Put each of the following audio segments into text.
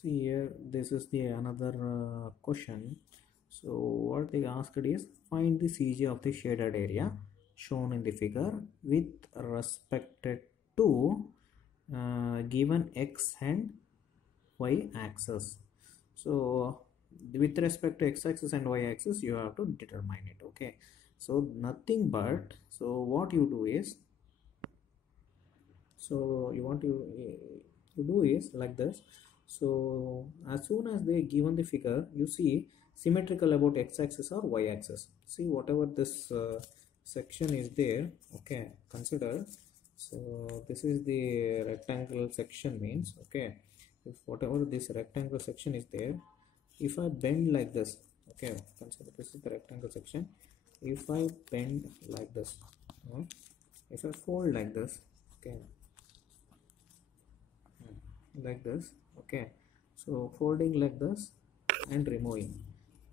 See here, this is the another question. So what they asked is find the CG of the shaded area shown in the figure with respect to given x and y axis. So with respect to x axis and y axis, you have to determine it. Okay. So nothing but, so what you do is, so you do is like this. So as soon as they given the figure, you see symmetrical about x-axis or y-axis. See whatever this section is there. Okay, consider. So this is the rectangle section means. Okay, if whatever this rectangle section is there, if I bend like this, okay, consider this is the rectangle section. If I bend like this, if I fold like this, okay, like this, okay, so folding like this and removing,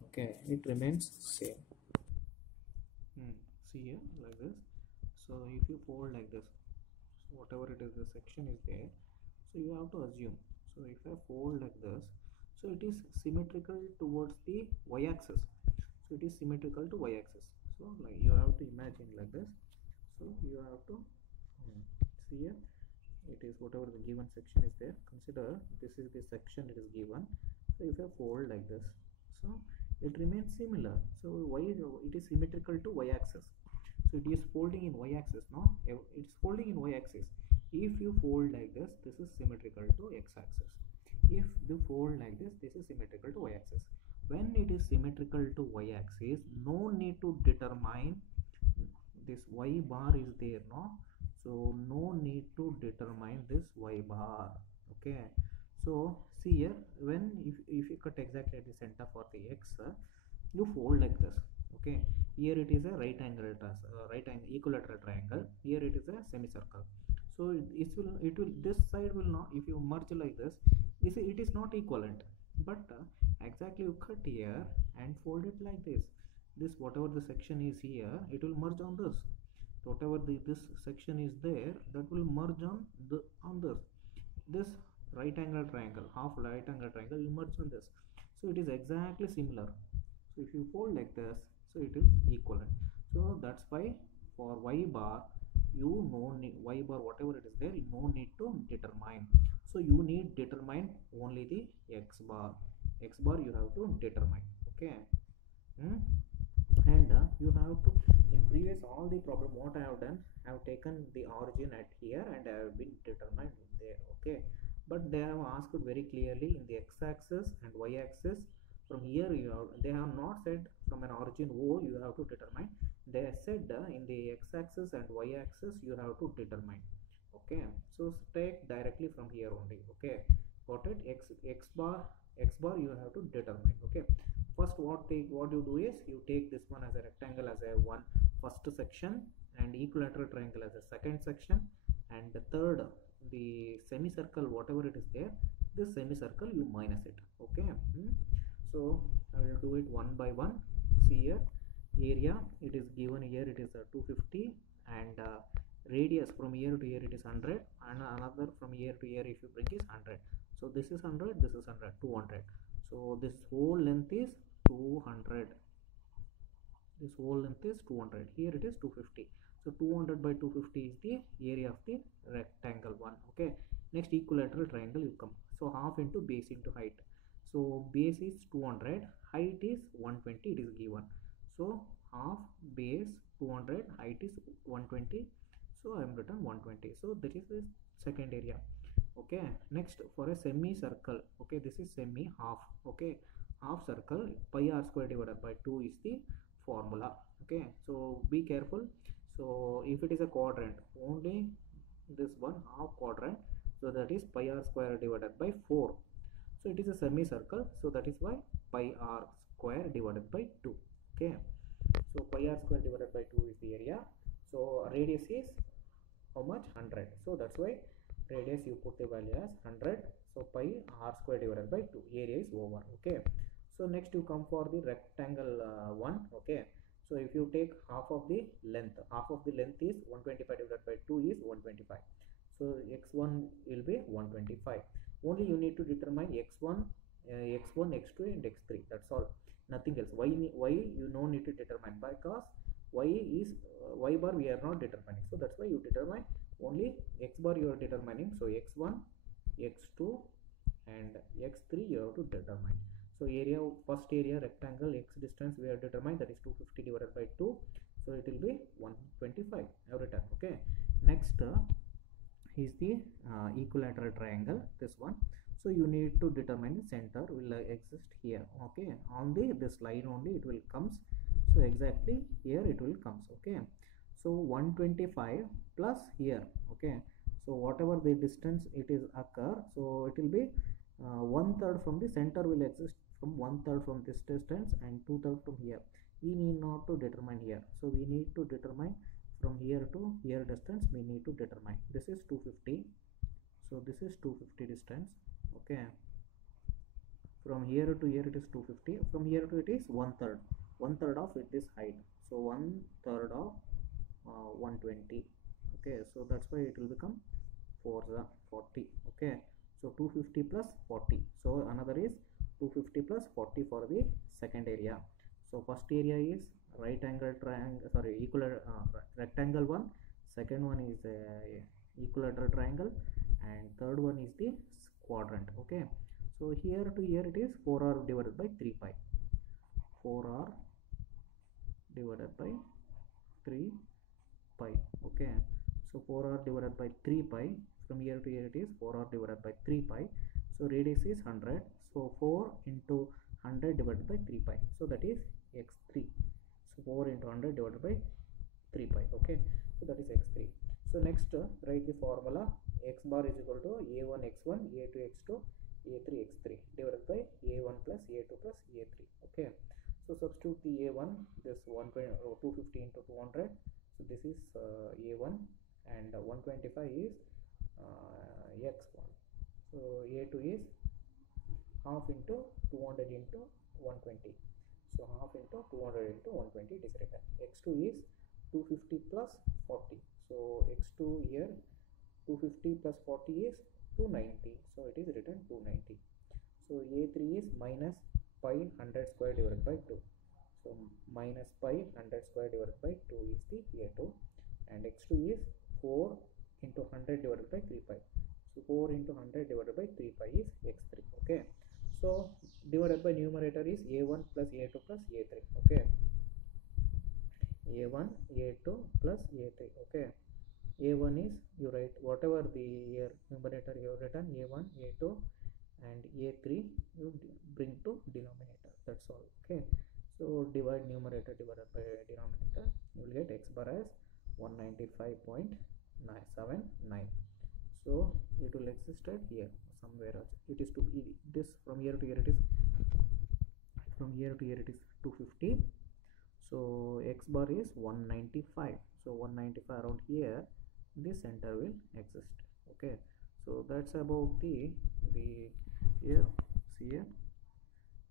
okay, it remains same. See here like this. So if you fold like this, so whatever it is the section is there, so you have to assume, so if I fold like this, so it is symmetrical towards the y-axis, so it is symmetrical to y-axis. So like you have to imagine like this. So you have to see here, it is whatever the given section is there, consider this is the section it is given. So if I fold like this, so it remains similar. So why it is symmetrical to y-axis, so it is folding in y-axis. No, it's folding in y-axis. If you fold like this is symmetrical to x-axis. If you fold like this is symmetrical to y-axis. When it is symmetrical to y-axis, no need to determine this y bar is there, no, so no need to determine this y bar. Okay, so see here, when if you cut exactly at the center for the x, you fold like this. Okay, here it is a right angle equilateral triangle, here it is a semicircle. So it will this side will not, if you merge like this it is not equivalent, but exactly you cut here and fold it like this whatever the section is here, it will merge on this. Whatever this section is there, that will merge on this right angle triangle, half right angle triangle will merge on this. So it is exactly similar. So if you fold like this, so it is equivalent. So that's why for y bar, you no need y bar whatever it is there, you no need to determine. So you need determine only the x bar. X bar you have to determine. Okay. And you have to, in previous all the problem what I have done, I have taken the origin at here and I have been determined there. Okay, but they have asked very clearly in the x-axis and y-axis. From here you have, they have not said from an origin O you have to determine. They said in the x-axis and y-axis you have to determine. Okay, so take directly from here only. Okay, got it? X bar you have to determine. Okay, first what you do is you take this one as a rectangle as a one first section, and equilateral triangle as a second section, and the third, the semicircle whatever it is there, this semicircle you minus it. Okay. So I will do it one by one. See here, area it is given here, it is 250, and radius from here to here it is 100, and another from here to here if you bring is 100. So this is 100, this is 100, 200. So this whole length is 200, this whole length is 200, here it is 250. So 200 by 250 is the area of the rectangle one. Okay, next equilateral triangle you come. So half into base into height. So base is 200, height is 120, it is given. So half base 200, height is 120, so I am written 120. So that is the second area. Okay, next for a semicircle, okay, this is semi half. Okay, half circle pi r square divided by 2 is the formula. Okay, so be careful. So if it is a quadrant, only this one half quadrant, so that is pi r square divided by 4. So it is a semicircle, so that is why pi r square divided by 2. Okay, so pi r square divided by 2 is the area. So radius is how much? 100. So that's why radius you put the value as 100. So pi r square divided by 2, area is over. Okay, so next you come for the rectangle one. Okay, so if you take half of the length is 125 divided by 2 is 125. So x1 will be 125. Only you need to determine x1, x1, x2 and x3. That's all, nothing else. Why you no need to determine? Because y is y bar we are not determining, so that's why you determine only x bar you are determining. So x1, x2 and x3 you have to determine. So area, first area rectangle, x distance we have determined, that is 250 divided by 2, so it will be 125 every time. Okay, next is the equilateral triangle, this one. So you need to determine the center will exist here. Okay, on the this line only it will comes, so exactly here it will comes. Okay, so 125 plus here. Okay, so whatever the distance it is occur, so it will be one third from the center will exist from one third from this distance and two third from here. We need not to determine here, so we need to determine from here to here distance. We need to determine this is 250, so this is 250 distance. Okay, from here to here it is 250, from here to it is one third of it is height, so one third of 120. Okay, so that's why it will become 4 the 40. Okay, so 250 plus 40, so another is 250 plus 40 for the second area. So first area is right angle triangle, sorry, rectangle one, second one is equilateral triangle, and third one is the quadrant. Okay, so here to here it is 4r divided by 3 pi, 4r divided by 3 pi. Okay, so 4r divided by 3 pi, from here to here it is 4r divided by 3 pi. So radius is 100, so 4 into 100 divided by 3 pi, so that is x3. So 4 into 100 divided by 3 pi. Okay, so that is x3. So next write the formula. X bar is equal to a1 x1, a2 x2, a3 x3 divided by a1 plus a2 plus a3. Okay, so substitute the a1, this 250 into 200, so this is a1, and 125 is x1. So a2 is half into 200 into 120, so half into 200 into 120 it is written. X2 is 250 plus 40, so x2 here 250 plus 40 is 290, so it is written 290. So a3 is minus pi 100 square divided by 2, so minus pi 100 square divided by 2 is the a2, and x2 is 4 into 100 divided by 3 pi, so 4 into 100 divided by 3 pi is x3. Okay, so divided by numerator is a1 plus a2 plus a3. Okay, a1 a2 plus a3. Okay, a1 is, you write whatever the here numerator you have written, a1 a2 and a3 you bring to denominator, that's all. Okay, so divide numerator divided by denominator, you will get x bar as 195.79. so it will existed here somewhere else. It is to this from here to here it is, from here to here it is 250, so x bar is 195, so 195 around here the center will exist. Okay, so that's about the here, see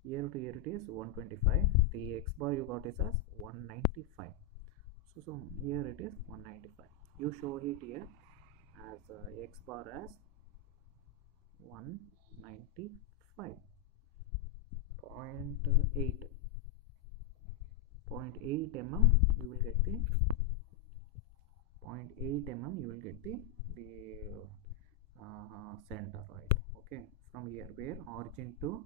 here to here it is 125, the x bar you got is as 195, so here it is 195. You show it here as x bar as 195.8 mm, you will get the 0.8 mm, you will get the center, right? Okay, from here where origin to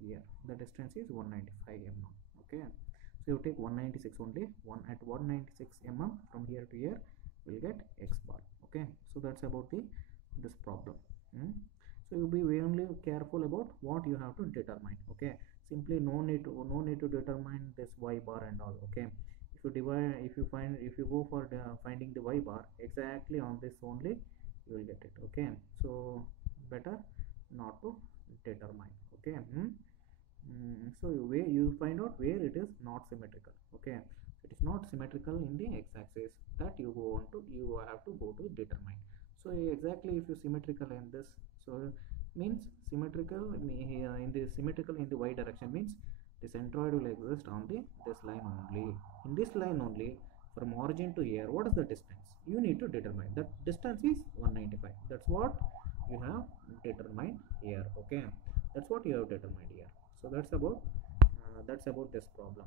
here the distance is 195 mm. Okay, so you take 196 only, one at 196 mm from here to here will get x bar. Okay, so that's about this problem. So you be only careful about what you have to determine. Okay, simply no need to determine this y bar and all. Okay, if you divide, if you go for finding the y bar exactly on this only, you will get it. Okay, so better not to determine. Okay, so where you find out where it is not symmetrical. Okay, it is not symmetrical in the x-axis, that you have to go to determine. So exactly if you symmetrical in this, so means symmetrical in the symmetrical in the y direction means the centroid will exist on this line only. In this line only, from origin to here, what is the distance? You need to determine. That distance is 195. That's what you have determined here. Okay, that's what you have determined here. So that's about this problem.